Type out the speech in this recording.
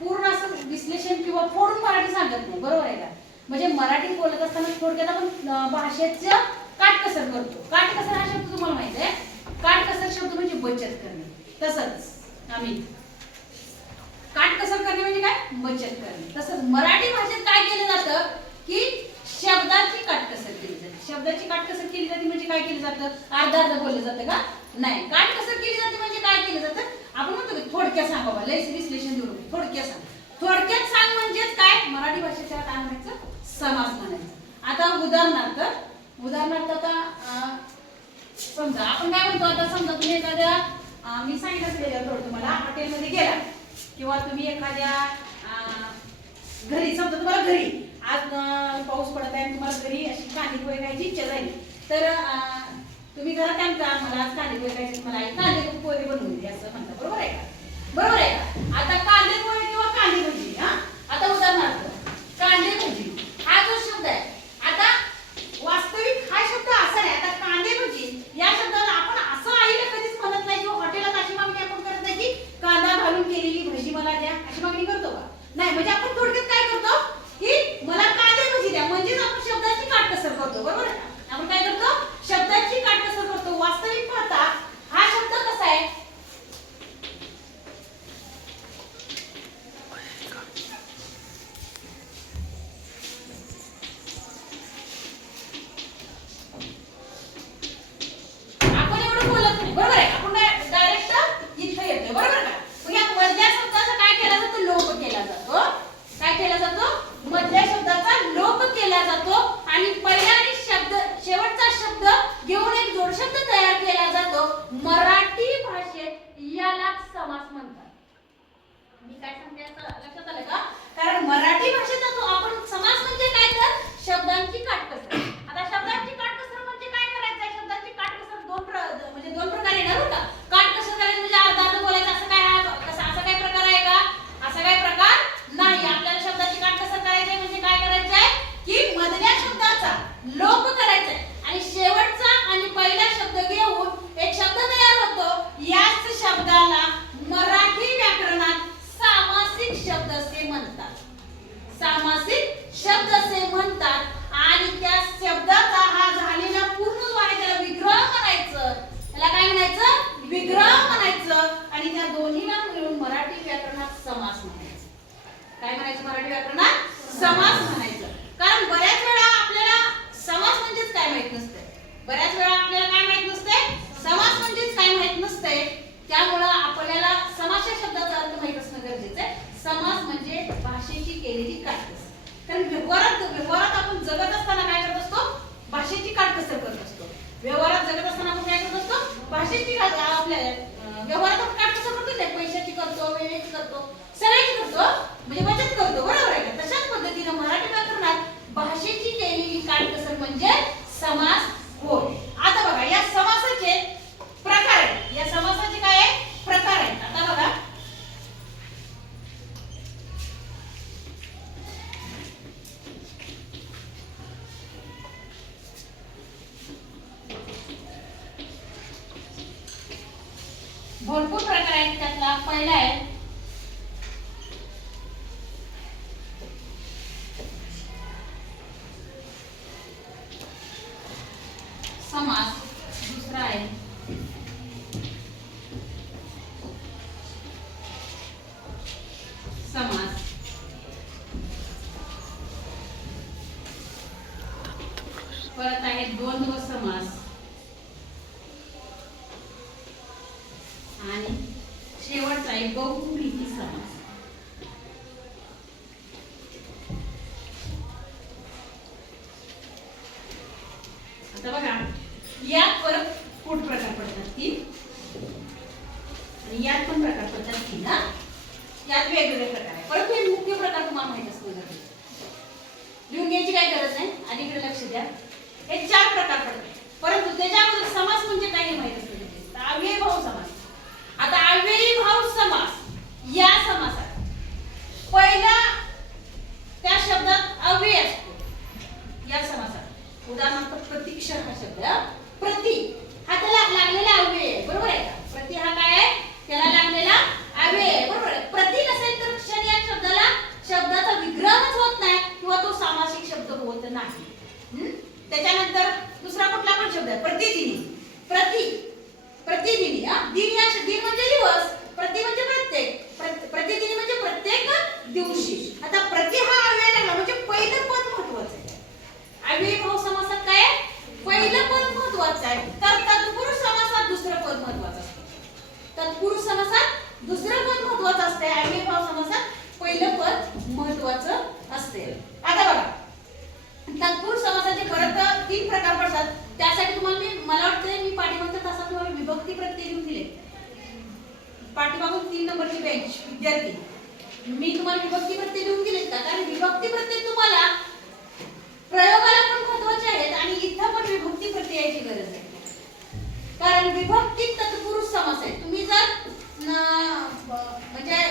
पूर्ण असं विश्लेषण किंवा फोडून मराठी सांगत नाही, बरोबर आहे का? म्हणजे मराठी बोलत असताना थोडक्यात आपण भाषेचं काटकसर करतो. काटकसर हा शब्द तुम्हाला माहिती आहे. काटकसर शब्द म्हणजे बचत करणे. तसंच आम्ही काटकसर करणे म्हणजे काय? बचत करणे. तसंच मराठी भाषेत काय केलं जातं की शब्दाची काटकसर केली जाते. शब्दाची काटकसर केली जाते म्हणजे काय केलं जातं? अर्धा अर्ध बोललं जातं का? नाही. काटकसर केली जाते म्हणजे काय केलं जातं? आपण म्हणतो की थोडक्यात सांग बाबा, लय विश्लेषण देऊ नको, थोडक्यात सांग. थोडक्यात सांग म्हणजेच काय? मराठी भाषेच्या काय म्हणायचं? समास म्हणायचं. आता उदाहरणार्थ आता समजा आपण काय म्हणतो, आता समजा तुम्ही एखाद्या मी सांगितलं थोडं तुम्हाला हॉटेलमध्ये गेला किंवा तुम्ही एखाद्या घरी, समजा तुम्हाला घरी आज पाऊस पडत आहे, तुम्हाला घरी अशी कांदे पोहे खायची इच्छा झाली, तर तुम्ही घरात आणता, मला आज कांदे पोहे खायचे, मला आई कांदे पोहे बनवून दे असं म्हणता, बरोबर आहे का? बरोबर आहे का? आता कांदे पोहे किंवा कांदे भजी, आता उदाहरणार्थ कांदे भजी हा जो शब्द आहे, आता वास्तविक हा शब्द असा आहे. आता कांदे भजी या शब्दाला आपण असं आईला कधीच म्हणत नाही किंवा हॉटेलात अशी मागणी आपण करत नाही की कांदा घालून केलेली भजी मला द्या, अशी मागणी करतो का? नाही. म्हणजे आपण थोडक्यात काय करतो की मला कांदे भजी द्या, म्हणजेच आपण शब्दाची काटकसर करतो, बरोबर आहे? आपण काय करतो? शब्दाची काटकसर करतो. वास्तविक पाहता हा शब्द कसा आहे? आपण एवढं बोलत नाही, बरोबर आहे? आपण डायरेक्ट इथे येतो, बरोबर का? मग या मधल्या शब्दाचा काय केला जातो? लोप केला जातो. काय केला जातो? मधल्या शब्दाचा लोप केला जातो आणि पहिला आणि शेवटचा शब्द घेऊन एक जोडशब्द तयार केला जातो. मराठी भाषेत याला समास म्हणतात. मी काय सांगते लक्षात आलं का? कारण मराठी भाषेत आपण समास म्हणजे काय? तर शब्दांची काटकसर. आता शब्दांची काटकसर म्हणजे काय करायचं? शब्दांची काटकसर दोन प्रकारे येणार होता. काटकसर करायचं म्हणजे अर्धा अर्ध बोलायचं, असं काय प्रकार आहे का? असा काय प्रकार नाही. आपल्याला शब्दाची काटकसर करायची म्हणजे काय करायचंय की मधल्या शब्दाचा लोप करायचा आणि शेवटचा आणि पहिला शब्द घेऊन एक शब्द तयार होतो. याच शब्दाला मराठी व्याकरणात सामासिक शब्द असे म्हणतात. सामासिक शब्द असे म्हणतात. आणि त्या शब्दाचा हा झालेला पूर्ण जो आहे त्याला विग्रह म्हणायचं. त्याला काय म्हणायचं? विग्रह म्हणायचं. आणि त्या दोन्हीला मिळून मराठी व्याकरणात समास म्हणायचं. काय म्हणायचं? मराठी व्याकरणात समास म्हणायचं. कारण बऱ्याच वेळा आपल्याला समास म्हणजेच काय माहित नसते. बऱ्याच वेळा आपल्याला काय माहित नसते? समास म्हणजेच काय माहित नसते. त्यामुळे आपल्याला समास या शब्दाचा अर्थ माहित असणं गरजेचं आहे. समास म्हणजे भाषेची केलेली काटकसर. कारण व्यवहारात आपण जगत असताना काय करत असतो? भाषेची काटकसर करत असतो. व्यवहारात जगत असताना आपण काय करत असतो? भाषेची आपल्या व्यवहारात आपण काटकसर करतो नाही, पैशाची करतो, वेळेची करतो, सगळ्याची करतो, म्हणजे बचत करतो, बरोबर आहे का? तशाच पद्धतीने मराठी व्याकरणात भाषेची केलेली काटकसर म्हणजे समास होय. आता बघा या समासाचे प्रकार आहेत. या समासाचे काय आहे? प्रकार आहेत. आता बघा भरपूर प्रकार आहेत. त्यातला पहिला आहे समास. दुसरा आहे समास. परत आहे द्वंद्व समास आणि शेवटचा आहे बहुव्रीही समास. आता बघा यात परत कुठ प्रकार पडतात तीन आणि यात पण प्रकार पडतात तीन. यात वेगवेगळे प्रकार आहे. परंतु हे मुख्य प्रकार तुम्हाला माहित असतो. लिहून घ्यायची काय गरज नाही, अलीकडे लक्ष द्या. हे चार प्रकार पडतात. परंतु त्याच्यामध्ये समास म्हणजे काय हे माहित असतं. अव्ययीभाव समास. आता अव्ययीभाव समास या समासात पहिला त्या शब्दात अव्यय असतो. या समासात उदाहरणार्थ प्रतीक्षण हा शब्द, प्रति हा त्याला लागलेला अव्यय आहे, बरोबर आहे का? प्रति हा काय आहे? त्याला लागलेला अव्यय आहे, बरोबर आहे? प्रति नसेल तर विद्यार्थी मी तुम्हाला विभक्ती प्रत्यय लिहून दिलेत का? कारण विभक्ती प्रत्यय तुम्हाला प्रयोगाला पण महत्वाचे आहेत आणि इथं पण विभक्ती प्रत्ययाची गरज आहे. कारण विभक्ती तत्पुरुष समास आहे. तुम्ही जर म्हणजे